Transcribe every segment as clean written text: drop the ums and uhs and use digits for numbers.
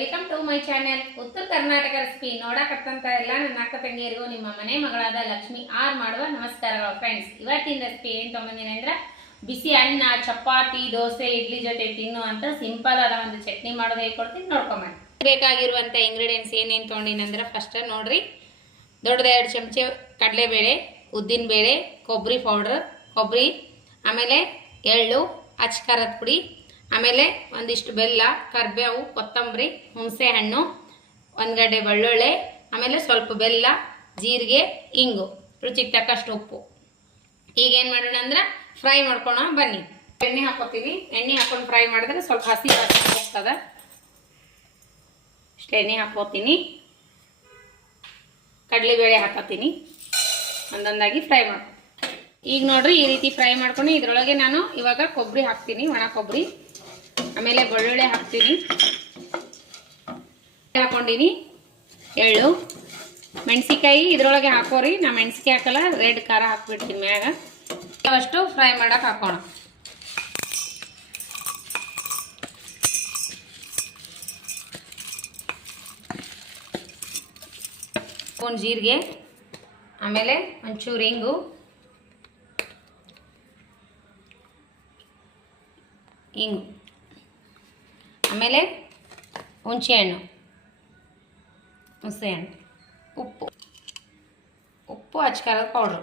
Welcome to my channel. ಉತ್ತರ Karnataka recipe ನೋಡಕತ್ತಂತ ಎಲ್ಲ ನನ್ನ ಅಕ್ಕ ತಂಗಿಯರಿಗೂ ನಿಮ್ಮ ಮನೆ ಮಗಳಾದ ಲಕ್ಷ್ಮಿ ಆರ್ ಮಾಡುವ ನಮಸ್ಕಾರಗಳು ಫ್ರೆಂಡ್ಸ್. ಇವತ್ತಿನ ರೆಸಿಪಿ ಏನು ತೊಗೊಂಡಿನಿ ಅಂದ್ರೆ ಬಿಸಿ ಅನ್ನ, ಚಪಾತಿ, ದೋಸೆ, ಇಡ್ಲಿ ಜೊತೆ ತಿನ್ನುವಂತ ಸಿಂಪಲ್ ಆದ ಒಂದು ಚಟ್ನಿ ಮಾಡೋದು ಹೇಳ್ಕೊಡ್ತೀನಿ, ನೋಡ್ಕೊಂಬನ್ನಿ. ಬೇಕಾಗಿರುವಂಥ ಇಂಗ್ರೀಡಿಯೆಂಟ್ಸ್ ಏನೇನು ತೊಗೊಂಡಿನಿ ಅಂದ್ರೆ ಫಸ್ಟ್ ನೋಡ್ರಿ, ದೊಡ್ಡದ 2 ಚಮಚ ಕಡಲೆಬೇಳೆ, ಉದ್ದಿನಬೇಳೆ, ಕೊಬ್ಬರಿ ಪೌಡ್ರ್, ಕೊಬ್ಬರಿ, ಆಮೇಲೆ ಎಳ್ಳು, ಅಚ್ಕಾರದ ಪುಡಿ, ಆಮೇಲೆ ಒಂದಿಷ್ಟು ಬೆಲ್ಲ, ಕರಿಬೇವು, ಕೊತ್ತಂಬರಿ, ಹುಣಸೆ ಹಣ್ಣು, ಒಂದು ಗಡ್ಡೆ ಬೆಳ್ಳುಳ್ಳಿ, ಆಮೇಲೆ ಸ್ವಲ್ಪ ಬೆಲ್ಲ, ಜೀರಿಗೆ, ಇಂಗು, ರುಚಿಗೆ ತಕ್ಕಷ್ಟು ಉಪ್ಪು. ಈಗೇನು ಮಾಡೋಣ ಅಂದ್ರೆ ಫ್ರೈ ಮಾಡ್ಕೊಳ ಬನ್ನಿ. ಎಣ್ಣೆ ಹಾಕೋತೀವಿ. ಎಣ್ಣೆ ಹಾಕೊಂಡು ಫ್ರೈ ಮಾಡಿದ್ರೆ ಸ್ವಲ್ಪ ಹಸಿ ಹೋಗ್ತದೆ. ಇಷ್ಟು ಎಣ್ಣೆ ಹಾಕೋತೀನಿ. ಕಡಲೆಬೇಳೆ ಹಾಕೋತೀನಿ. ಒಂದೊಂದಾಗಿ ಫ್ರೈ ಮಾಡ್ಕೊ. ಈಗ ನೋಡ್ರಿ, ಈ ರೀತಿ ಫ್ರೈ ಮಾಡ್ಕೊಂಡು ಇದ್ರೊಳಗೆ ನಾನು ಇವಾಗ ಕೊಬ್ಬರಿ ಹಾಕ್ತೀನಿ, ಒಣ ಕೊಬ್ಬರಿ, ಆಮೇಲೆ ಬೆಳ್ಳುಳ್ಳಿ ಹಾಕ್ತೀನಿ, ಹಾಕೊಂಡಿನಿ, ಎಳ್ಳು, ಮೆಣಸಿಕಾಯಿ ಇದ್ರೊಳಗೆ ಹಾಕೋರಿ. ನಾ ಮೆಣಸಿಕಾಯಿ ಹಾಕಲ್ಲ, ರೆಡ್ ಖಾರ ಹಾಕ್ಬಿಡ್ತೀನಿ ಮ್ಯಾಗ. ಅಷ್ಟು ಫ್ರೈ ಮಾಡಕ್ಕೆ ಹಾಕೋಣ. ಒಂದು ಜೀರಿಗೆ, ಆಮೇಲೆ ಒಂಚೂರು ಇಂಗು, ಆಮೇಲೆ ಹುಣಸೆ ಹಣ್ಣು, ಉಪ್ಪು, ಅಚ್ಕಾರದ ಪೌಡ್ರು.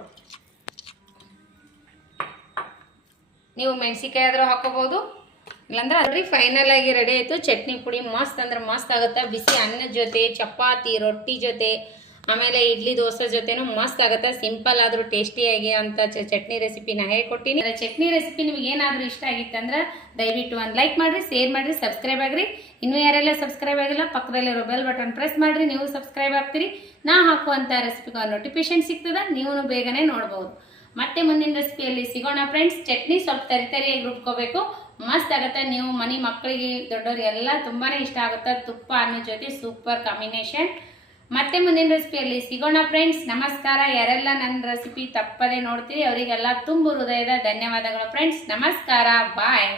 ನೀವು ಮೆಣಸಿಕಾಯಿ ಆದರೂ ಹಾಕೋಬಹುದು, ಇಲ್ಲಾಂದ್ರೆ ಅದ್ರಿ ಫೈನಲ್ ಆಗಿ ರೆಡಿ ಆಯಿತು. ಚಟ್ನಿ ಪುಡಿ ಮಸ್ತ್ ಅಂದ್ರೆ ಮಸ್ತ್ ಆಗುತ್ತೆ. ಬಿಸಿ ಅನ್ನದ ಜೊತೆ, ಚಪಾತಿ, ರೊಟ್ಟಿ ಜೊತೆ, ಆಮೇಲೆ ಇಡ್ಲಿ ದೋಸೆ ಜೊತೆನೂ ಮಸ್ತ್ ಆಗುತ್ತೆ. ಸಿಂಪಲ್ ಆದರೂ ಟೇಸ್ಟಿಯಾಗಿ ಅಂತ ಚಟ್ನಿ ರೆಸಿಪಿನ ಹೇಳ್ಕೊಟ್ಟಿನಿ. ಚಟ್ನಿ ರೆಸಿಪಿ ನಿಮ್ಗೆ ಏನಾದರೂ ಇಷ್ಟ ಆಗಿತ್ತಂದ್ರೆ ದಯವಿಟ್ಟು ಒಂದು ಲೈಕ್ ಮಾಡಿರಿ, ಶೇರ್ ಮಾಡಿರಿ, ಸಬ್ಸ್ಕ್ರೈಬ್ ಆಗಿರಿ. ಇನ್ನೂ ಯಾರೆಲ್ಲ ಸಬ್ಸ್ಕ್ರೈಬ್ ಆಗಿಲ್ಲ ಪಕ್ಕದಲ್ಲಿರೋ ಬೆಲ್ ಬಟನ್ ಪ್ರೆಸ್ ಮಾಡಿರಿ, ನೀವು ಸಬ್ಸ್ಕ್ರೈಬ್ ಆಗ್ತೀರಿ. ನಾ ಹಾಕುವಂಥ ರೆಸಿಪಿಗೆ ನೋಟಿಫಿಕೇಶನ್ ಸಿಗ್ತದೆ, ನೀವು ಬೇಗನೆ ನೋಡ್ಬೋದು. ಮತ್ತೆ ಮುಂದಿನ ರೆಸಿಪಿಯಲ್ಲಿ ಸಿಗೋಣ ಫ್ರೆಂಡ್ಸ್. ಚಟ್ನಿ ಸ್ವಲ್ಪ ತರಿಯಾಗಿ ರುಬ್ಕೋಬೇಕು, ಮಸ್ತ್ ಆಗುತ್ತೆ. ನೀವು ಮನೆ ಮಕ್ಕಳಿಗೆ, ದೊಡ್ಡವರಿಗೆಲ್ಲ ತುಂಬಾ ಇಷ್ಟ ಆಗುತ್ತೆ. ತುಪ್ಪ ಅನ್ನೋ ಜೊತೆ ಸೂಪರ್ ಕಾಂಬಿನೇಷನ್. ಮತ್ತೆ ಮುಂದಿನ ರೆಸಿಪಿಯಲ್ಲಿ ಸಿಗೋಣ ಫ್ರೆಂಡ್ಸ್. ನಮಸ್ಕಾರ. ಯಾರೆಲ್ಲ ನನ್ನ ರೆಸಿಪಿ ತಪ್ಪದೇ ನೋಡ್ತೀರಿ ಅವರಿಗೆಲ್ಲ ತುಂಬ ಹೃದಯದ ಧನ್ಯವಾದಗಳು ಫ್ರೆಂಡ್ಸ್. ನಮಸ್ಕಾರ, ಬಾಯ್.